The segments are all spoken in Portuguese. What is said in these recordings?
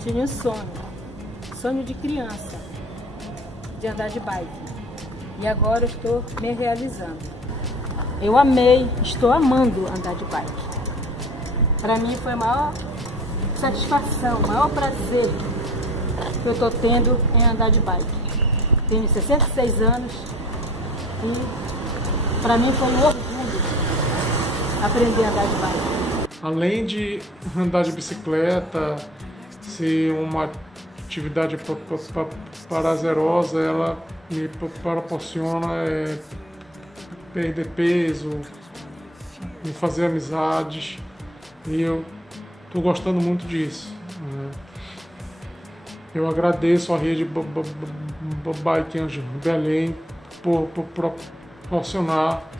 tinha um sonho de criança, de andar de bike. E agora eu estou me realizando. Eu amei, estou amando andar de bike. Para mim foi a maior satisfação, o maior prazer que eu estou tendo em andar de bike. Tenho 66 anos e para mim foi um orgulho aprender a andar de bike. Além de andar de bicicleta, ser uma atividade prazerosa, ela me proporciona perder peso, me fazer amizades, e eu estou gostando muito disso. Eu agradeço a rede Bike Anjo Belém por proporcionar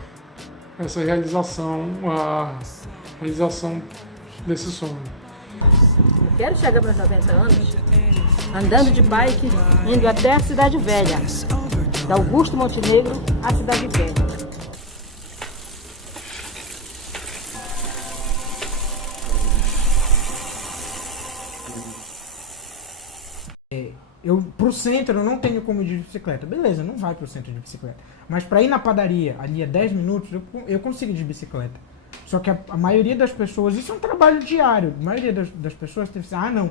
essa realização, a realização desse sonho. Eu quero chegar para 90 anos andando de bike, indo até a Cidade Velha, da Augusto Montenegro à Cidade Velha. Pro centro eu não tenho como ir de bicicleta. Beleza, não vai pro centro de bicicleta. Mas para ir na padaria, ali a 10 minutos, eu consigo ir de bicicleta. Só que a maioria das pessoas, isso é um trabalho diário. A maioria das pessoas tem que dizer, não,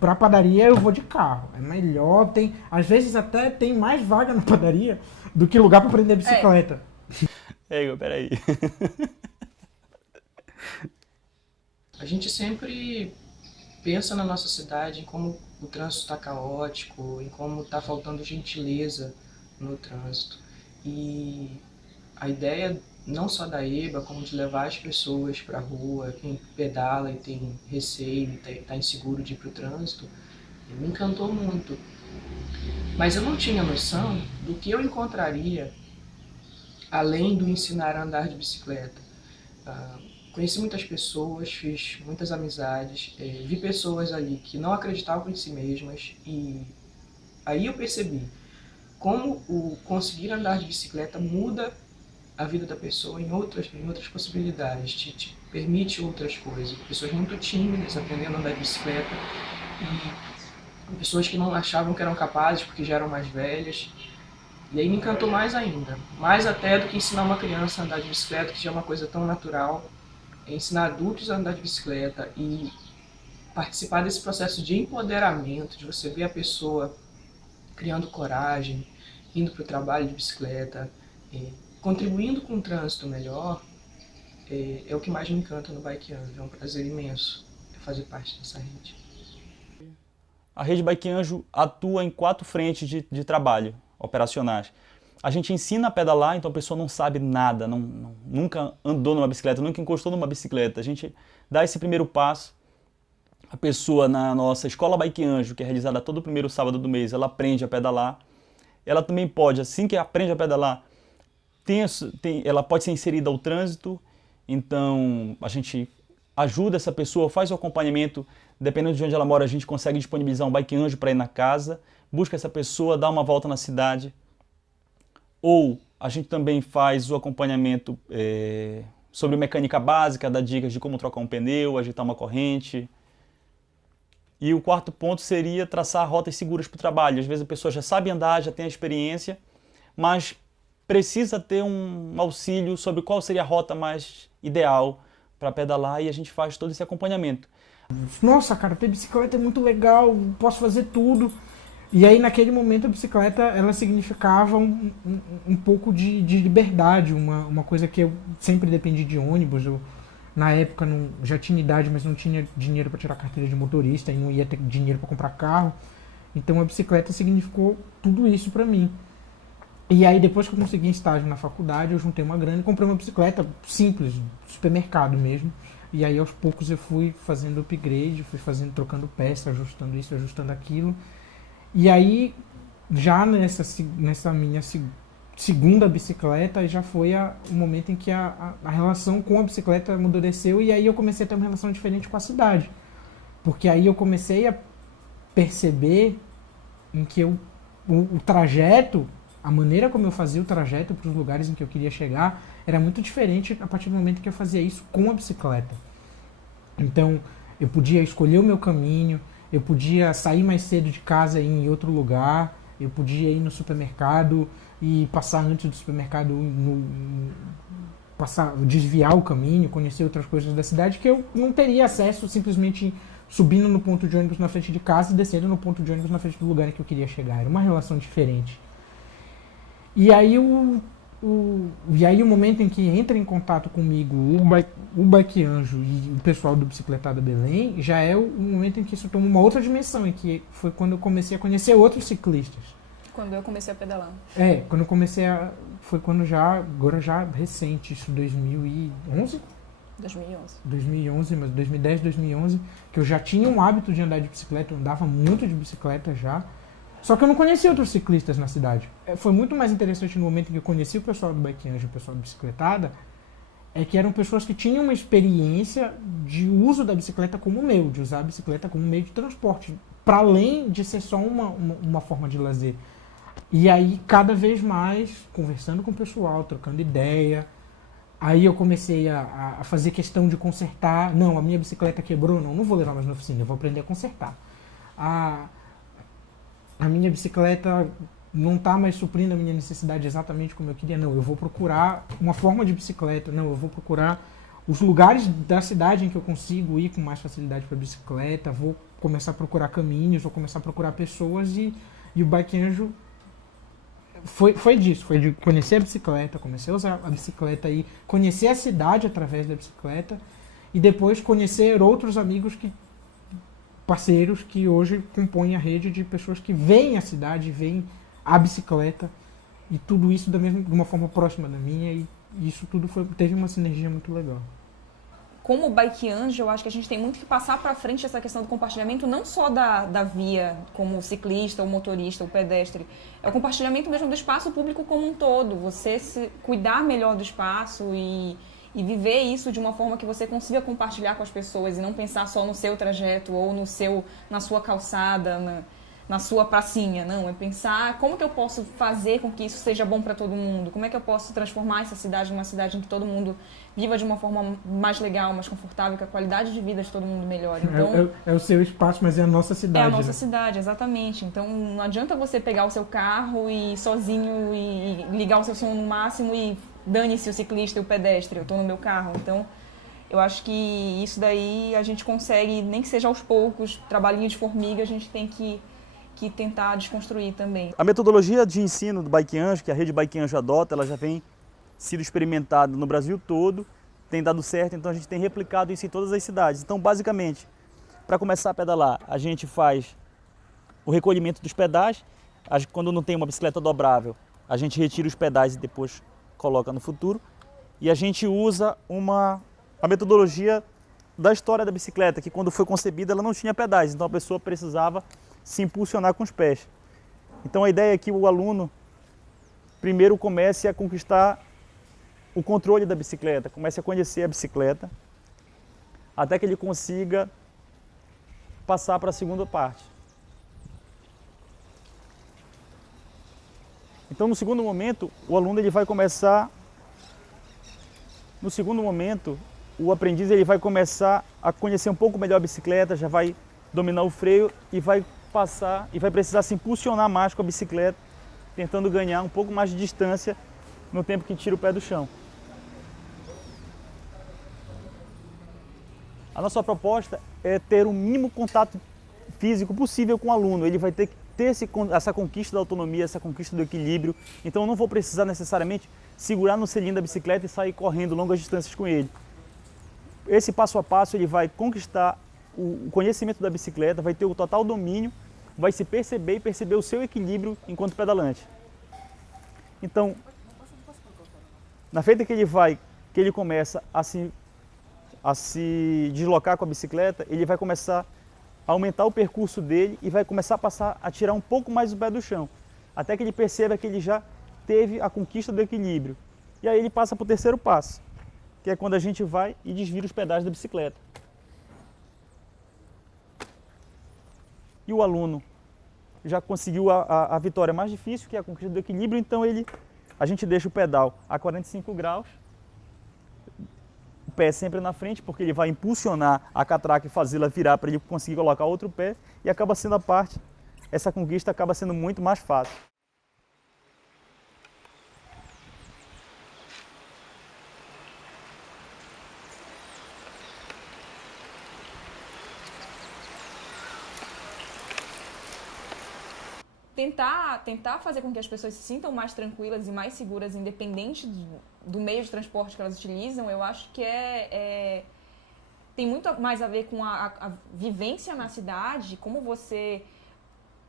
pra padaria eu vou de carro. É melhor, às vezes até tem mais vaga na padaria do que lugar para aprender bicicleta. Igor, peraí. A gente sempre pensa na nossa cidade, em como o trânsito está caótico, em como está faltando gentileza no trânsito. E a ideia não só da EBA, como de levar as pessoas para a rua, quem pedala e tem receio, está inseguro de ir para o trânsito, me encantou muito. Mas eu não tinha noção do que eu encontraria além do ensinar a andar de bicicleta. Conheci muitas pessoas, fiz muitas amizades, vi pessoas ali que não acreditavam em si mesmas, e aí eu percebi como o conseguir andar de bicicleta muda a vida da pessoa em outras possibilidades, te permite outras coisas. Pessoas muito tímidas aprendendo a andar de bicicleta, e pessoas que não achavam que eram capazes porque já eram mais velhas. E aí me encantou mais ainda, mais até do que ensinar uma criança a andar de bicicleta, que já é uma coisa tão natural. Ensinar adultos a andar de bicicleta e participar desse processo de empoderamento, de você ver a pessoa criando coragem, indo para o trabalho de bicicleta, contribuindo com um trânsito melhor, é o que mais me encanta no Bike Anjo. É um prazer imenso fazer parte dessa rede. A rede Bike Anjo atua em 4 frentes de trabalho operacionais. A gente ensina a pedalar, então a pessoa não sabe nada, nunca andou numa bicicleta, nunca encostou numa bicicleta. A gente dá esse primeiro passo. A pessoa na nossa Escola Bike Anjo, que é realizada todo o primeiro sábado do mês, ela aprende a pedalar. Ela também pode, assim que aprende a pedalar, ela pode ser inserida ao trânsito. Então a gente ajuda essa pessoa, faz o acompanhamento. Dependendo de onde ela mora, a gente consegue disponibilizar um Bike Anjo para ir na casa, busca essa pessoa, dá uma volta na cidade. Ou a gente também faz o acompanhamento sobre mecânica básica, dá dicas de como trocar um pneu, ajeitar uma corrente. E o quarto ponto seria traçar rotas seguras para o trabalho. Às vezes a pessoa já sabe andar, já tem a experiência, mas precisa ter um auxílio sobre qual seria a rota mais ideal para pedalar, e a gente faz todo esse acompanhamento. Nossa, cara, ter bicicleta é muito legal, posso fazer tudo. E aí, naquele momento, a bicicleta, ela significava um pouco de liberdade, uma coisa que eu sempre dependi de ônibus. Eu, na época, já tinha idade, mas não tinha dinheiro para tirar carteira de motorista e não ia ter dinheiro para comprar carro. Então, a bicicleta significou tudo isso para mim. E aí, depois que eu consegui estágio na faculdade, eu juntei uma grana e comprei uma bicicleta simples, supermercado mesmo. E aí, aos poucos, eu fui fazendo upgrade, trocando peça, ajustando isso, ajustando aquilo. E aí, já nessa minha segunda bicicleta, já foi o momento em que a relação com a bicicleta amadureceu, e aí eu comecei a ter uma relação diferente com a cidade. Porque aí eu comecei a perceber em que o trajeto, a maneira como eu fazia o trajeto para os lugares em que eu queria chegar, era muito diferente a partir do momento que eu fazia isso com a bicicleta. Então, eu podia escolher o meu caminho, eu podia sair mais cedo de casa e ir em outro lugar, eu podia ir no supermercado e passar antes do supermercado, desviar o caminho, conhecer outras coisas da cidade que eu não teria acesso simplesmente subindo no ponto de ônibus na frente de casa e descendo no ponto de ônibus na frente do lugar em que eu queria chegar. Era uma relação diferente. E aí o momento em que entra em contato comigo o Bike Anjo e o pessoal do Bicicletada Belém, já é o momento em que isso toma uma outra dimensão, em que foi quando eu comecei a conhecer outros ciclistas. Quando eu comecei a pedalar. Quando eu comecei foi quando agora já recente, isso 2011? 2011, mas 2010, 2011, que eu já tinha um hábito de andar de bicicleta, eu andava muito de bicicleta já, só que eu não conhecia outros ciclistas na cidade. Foi muito mais interessante no momento em que eu conheci o pessoal do Bike Anjo e o pessoal do Bicicletada, é que eram pessoas que tinham uma experiência de uso da bicicleta como o meu, de usar a bicicleta como meio de transporte, para além de ser só uma forma de lazer. E aí, cada vez mais, conversando com o pessoal, trocando ideia, aí eu comecei a fazer questão de consertar. Não, a minha bicicleta quebrou, não vou levar mais na oficina, eu vou aprender a consertar. A minha bicicleta não está mais suprindo a minha necessidade exatamente como eu queria. Não, eu vou procurar uma forma de bicicleta. Não, eu vou procurar os lugares da cidade em que eu consigo ir com mais facilidade para bicicleta. Vou começar a procurar caminhos, vou começar a procurar pessoas. E o Bike Anjo foi disso. Foi de conhecer a bicicleta, comecei a usar a bicicleta e conhecer a cidade através da bicicleta. E depois conhecer outros amigos parceiros que hoje compõem a rede de pessoas que veem a cidade, veem a bicicleta e tudo isso de uma forma próxima da minha, e isso tudo teve uma sinergia muito legal. Como Bike Anjo, eu acho que a gente tem muito que passar para frente essa questão do compartilhamento, não só da via, como o ciclista, o motorista, o pedestre. É o compartilhamento mesmo do espaço público como um todo. Você se cuidar melhor do espaço e viver isso de uma forma que você consiga compartilhar com as pessoas e não pensar só no seu trajeto ou na sua calçada, na sua pracinha. Não, é pensar como que eu posso fazer com que isso seja bom para todo mundo, como é que eu posso transformar essa cidade numa cidade em que todo mundo viva de uma forma mais legal, mais confortável, que a qualidade de vida de todo mundo melhore. Então, é o seu espaço, mas é a nossa cidade. É a nossa cidade, exatamente. Então não adianta você pegar o seu carro e ir sozinho e ligar o seu som no máximo e dane-se o ciclista e o pedestre, eu estou no meu carro. Então, eu acho que isso daí a gente consegue, nem que seja aos poucos, trabalhinho de formiga, a gente tem que tentar desconstruir também. A metodologia de ensino do Bike Anjo, que a rede Bike Anjo adota, ela já vem sido experimentada no Brasil todo, tem dado certo, então a gente tem replicado isso em todas as cidades. Então, basicamente, para começar a pedalar, a gente faz o recolhimento dos pedais. Quando não tem uma bicicleta dobrável, a gente retira os pedais e depois coloca no futuro, e a gente usa a metodologia da história da bicicleta, que quando foi concebida ela não tinha pedais, então a pessoa precisava se impulsionar com os pés. Então a ideia é que o aluno primeiro comece a conquistar o controle da bicicleta, comece a conhecer a bicicleta, até que ele consiga passar para a segunda parte. Então, no segundo momento, o aluno ele vai começar, o aprendiz ele vai começar a conhecer um pouco melhor a bicicleta, já vai dominar o freio e vai precisar se impulsionar mais com a bicicleta, tentando ganhar um pouco mais de distância no tempo que tira o pé do chão. A nossa proposta é ter o mínimo contato físico possível com o aluno. Ele vai ter que ter essa conquista da autonomia, essa conquista do equilíbrio. Então eu não vou precisar necessariamente segurar no selim da bicicleta e sair correndo longas distâncias com ele. Esse passo a passo ele vai conquistar o conhecimento da bicicleta, vai ter o total domínio, vai se perceber e perceber o seu equilíbrio enquanto pedalante. Então, na feita que ele começa a se deslocar com a bicicleta, ele vai começar a aumentar o percurso dele e vai começar a passar a tirar um pouco mais o pé do chão, até que ele perceba que ele já teve a conquista do equilíbrio. E aí ele passa para o terceiro passo, que é quando a gente vai e desvira os pedais da bicicleta. E o aluno já conseguiu a vitória mais difícil, que é a conquista do equilíbrio, então a gente deixa o pedal a 45 graus, pé sempre na frente, porque ele vai impulsionar a catraca e fazê-la virar para ele conseguir colocar outro pé, e acaba sendo essa conquista acaba sendo muito mais fácil. Tentar fazer com que as pessoas se sintam mais tranquilas e mais seguras, independente do meio de transporte que elas utilizam, eu acho que tem muito mais a ver com a vivência na cidade, como você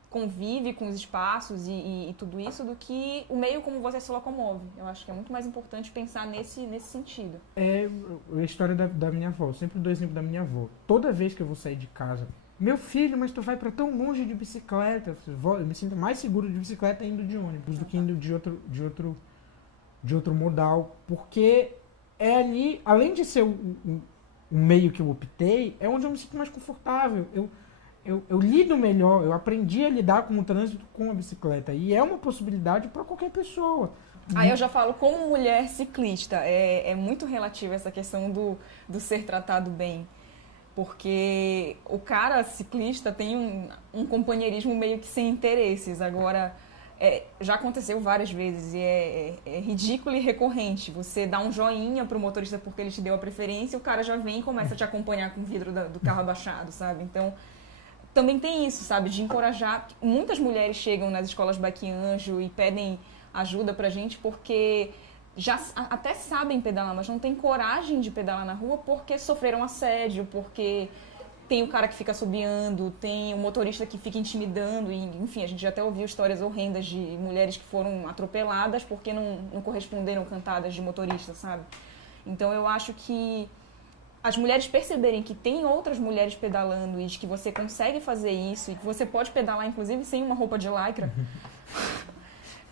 convive com os espaços e tudo isso, do que o meio como você se locomove. Eu acho que é muito mais importante pensar nesse sentido. É a história da minha avó, eu sempre dou exemplo da minha avó. Toda vez que eu vou sair de casa, meu filho, mas tu vai pra tão longe de bicicleta. Eu me sinto mais seguro de bicicleta indo de ônibus do que indo de outro modal. Porque é ali, além de ser o meio que eu optei, é onde eu me sinto mais confortável. Eu lido melhor, eu aprendi a lidar com o trânsito com a bicicleta. E é uma possibilidade para qualquer pessoa. Aí eu já falo, como mulher ciclista, é muito relativa essa questão do ser tratado bem. Porque o cara ciclista tem um companheirismo meio que sem interesses. Agora, já aconteceu várias vezes e é ridículo e recorrente. Você dá um joinha pro motorista porque ele te deu a preferência e o cara já vem e começa a te acompanhar com o vidro do carro abaixado, sabe? Então, também tem isso, sabe? De encorajar. Muitas mulheres chegam nas escolas Bike Anjo e pedem ajuda pra gente porque já até sabem pedalar, mas não têm coragem de pedalar na rua porque sofreram assédio, porque tem o cara que fica assobiando, tem o motorista que fica intimidando, e, enfim, a gente já até ouviu histórias horrendas de mulheres que foram atropeladas porque não corresponderam cantadas de motorista, sabe? Então eu acho que as mulheres perceberem que tem outras mulheres pedalando e de que você consegue fazer isso e que você pode pedalar, inclusive, sem uma roupa de lycra,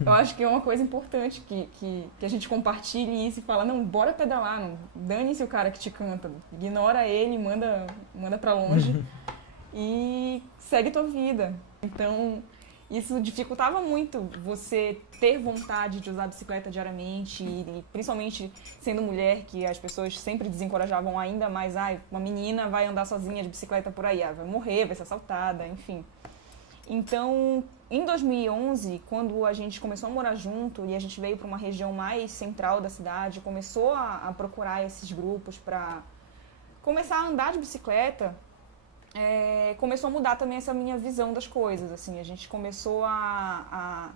eu acho que é uma coisa importante que a gente compartilhe isso e fala, não, bora pedalar, não, dane-se o cara que te canta, ignora ele, manda pra longe e segue tua vida. Então, isso dificultava muito você ter vontade de usar a bicicleta diariamente e principalmente sendo mulher, que as pessoas sempre desencorajavam ainda mais, uma menina vai andar sozinha de bicicleta por aí, vai morrer, vai ser assaltada, enfim. Então, em 2011, quando a gente começou a morar junto e a gente veio para uma região mais central da cidade, começou a procurar esses grupos para começar a andar de bicicleta, começou a mudar também essa minha visão das coisas. Assim, a gente começou a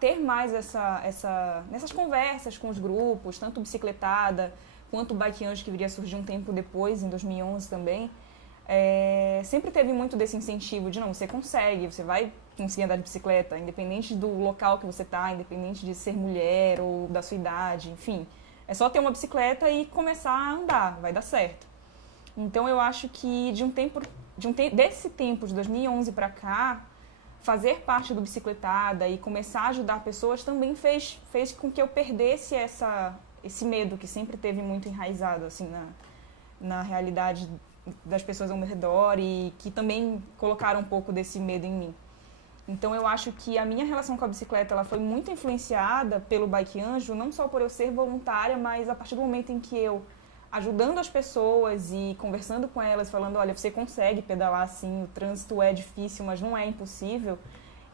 ter mais nessas conversas com os grupos, tanto bicicletada quanto Bike Anjo, que viria a surgir um tempo depois, em 2011 também. Sempre teve muito desse incentivo de não, você consegue, você vai conseguir andar de bicicleta, independente do local que você está, independente de ser mulher ou da sua idade, enfim. É só ter uma bicicleta e começar a andar, vai dar certo. Então eu acho que desse tempo de 2011 para cá, fazer parte do Bicicletada e começar a ajudar pessoas também fez com que eu perdesse esse medo que sempre teve muito enraizado assim na realidade das pessoas ao meu redor e que também colocaram um pouco desse medo em mim. Então eu acho que a minha relação com a bicicleta ela foi muito influenciada pelo Bike Anjo, não só por eu ser voluntária, mas a partir do momento em que eu, ajudando as pessoas e conversando com elas, falando, olha, você consegue pedalar assim, o trânsito é difícil, mas não é impossível,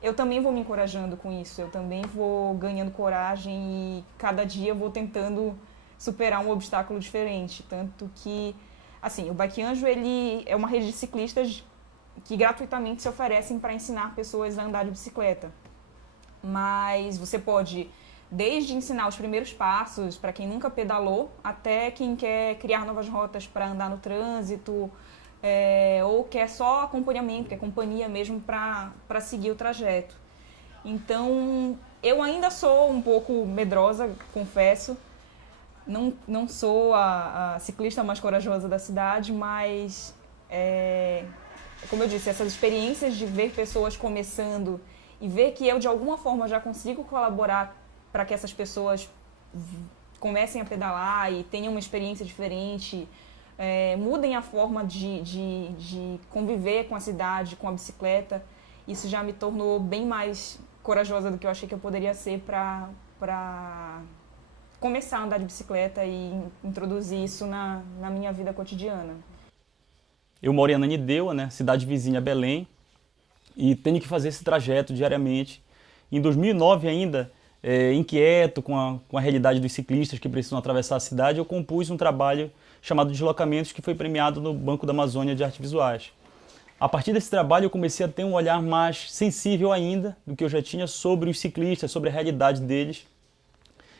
eu também vou me encorajando com isso, eu também vou ganhando coragem e cada dia eu vou tentando superar um obstáculo diferente, tanto que assim, o Bike Anjo ele é uma rede de ciclistas que gratuitamente se oferecem para ensinar pessoas a andar de bicicleta. Mas você pode, desde ensinar os primeiros passos para quem nunca pedalou, até quem quer criar novas rotas para andar no trânsito, ou quer só acompanhamento, quer companhia mesmo para seguir o trajeto. Então, eu ainda sou um pouco medrosa, confesso. Não sou a ciclista mais corajosa da cidade, mas, como eu disse, essas experiências de ver pessoas começando e ver que eu, de alguma forma, já consigo colaborar para que essas pessoas comecem a pedalar e tenham uma experiência diferente, mudem a forma de conviver com a cidade, com a bicicleta, isso já me tornou bem mais corajosa do que eu achei que eu poderia ser para começar a andar de bicicleta e introduzir isso na minha vida cotidiana. Eu moro em Ananindeua, né, cidade vizinha a Belém, e tenho que fazer esse trajeto diariamente. Em 2009 ainda, inquieto com a realidade dos ciclistas que precisam atravessar a cidade, eu compus um trabalho chamado Deslocamentos, que foi premiado no Banco da Amazônia de Artes Visuais. A partir desse trabalho eu comecei a ter um olhar mais sensível ainda do que eu já tinha sobre os ciclistas, sobre a realidade deles.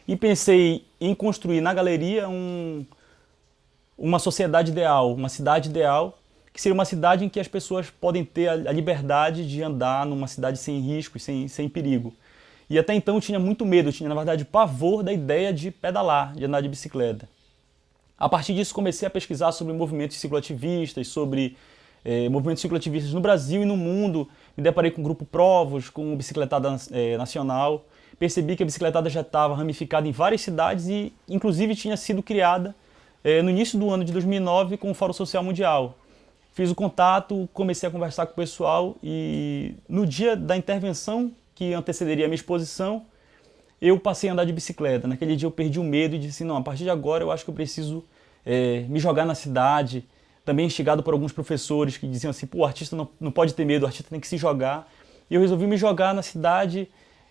E pensei em construir na galeria uma sociedade ideal, uma cidade ideal, que seria uma cidade em que as pessoas podem ter a liberdade de andar numa cidade sem riscos, sem perigo. E até então eu tinha muito medo, eu tinha na verdade pavor da ideia de pedalar, de andar de bicicleta. A partir disso comecei a pesquisar sobre movimentos cicloativistas, sobre movimentos cicloativistas no Brasil e no mundo. Me deparei com o Grupo Provos, com o Bicicletada Nacional. Percebi que a bicicletada já estava ramificada em várias cidades e inclusive tinha sido criada no início do ano de 2009 com o Fórum Social Mundial. Fiz o contato, comecei a conversar com o pessoal e no dia da intervenção que antecederia a minha exposição, eu passei a andar de bicicleta. Naquele dia eu perdi o medo e disse, não, a partir de agora eu acho que eu preciso me jogar na cidade. Também instigado por alguns professores que diziam assim, pô, o artista não pode ter medo, o artista tem que se jogar. E eu resolvi me jogar na cidade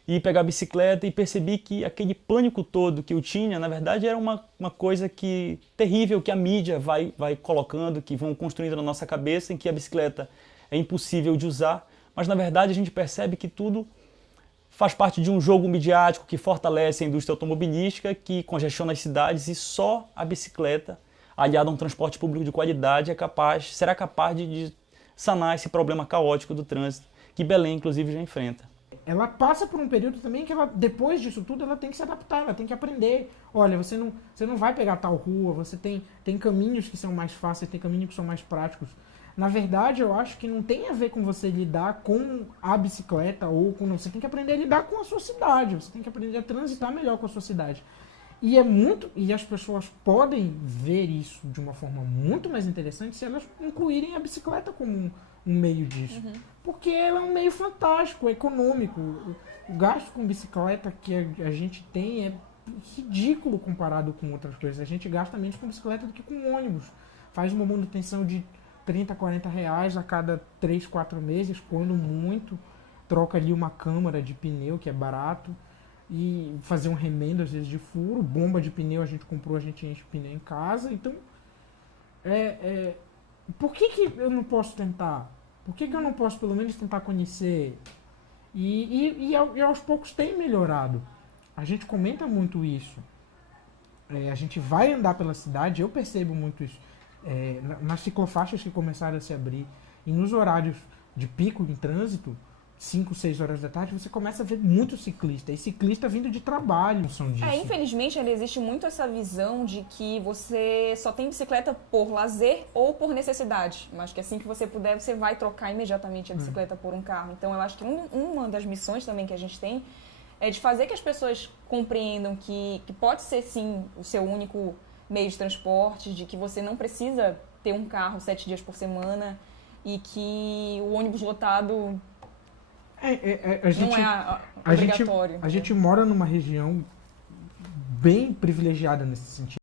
e pegar a bicicleta e percebi que aquele pânico todo que eu tinha, na verdade, era uma coisa terrível que a mídia vai colocando, que vão construindo na nossa cabeça, em que a bicicleta é impossível de usar, mas na verdade a gente percebe que tudo faz parte de um jogo midiático que fortalece a indústria automobilística, que congestiona as cidades e só a bicicleta, aliada a um transporte público de qualidade, será capaz de sanar esse problema caótico do trânsito, que Belém, inclusive, já enfrenta. Ela passa por um período também que ela, depois disso tudo, ela tem que se adaptar, ela tem que aprender. Olha, você não vai pegar tal rua, você tem caminhos que são mais fáceis, tem caminhos que são mais práticos. Na verdade, eu acho que não tem a ver com você lidar com a bicicleta ou com... Você tem que aprender a lidar com a sua cidade, você tem que aprender a transitar melhor com a sua cidade. E as pessoas podem ver isso de uma forma muito mais interessante se elas incluírem a bicicleta como um meio disso. Uhum. Porque ela é um meio fantástico, econômico. O gasto com bicicleta que a gente tem é ridículo comparado com outras coisas. A gente gasta menos com bicicleta do que com ônibus. Faz uma manutenção de 30, 40 reais a cada 3, 4 meses, quando muito. Troca ali uma câmara de pneu, que é barato. E fazer um remendo, às vezes, de furo. Bomba de pneu a gente comprou, a gente enche o pneu em casa. Então, por que eu não posso tentar? Por que eu não posso, pelo menos, tentar conhecer? E aos poucos tem melhorado. A gente comenta muito isso. A gente vai andar pela cidade, eu percebo muito isso. Nas ciclofaixas que começaram a se abrir e nos horários de pico em trânsito, 5, 6 horas da tarde, você começa a ver muito ciclista. E ciclista vindo de trabalho são disso. Infelizmente, existe muito essa visão de que você só tem bicicleta por lazer ou por necessidade. Mas que assim que você puder, você vai trocar imediatamente a bicicleta por um carro. Então, eu acho que uma das missões também que a gente tem é de fazer que as pessoas compreendam que pode ser, sim, o seu único meio de transporte, de que você não precisa ter um carro 7 dias por semana e que o ônibus lotado... não é obrigatório. A gente mora numa região bem privilegiada nesse sentido.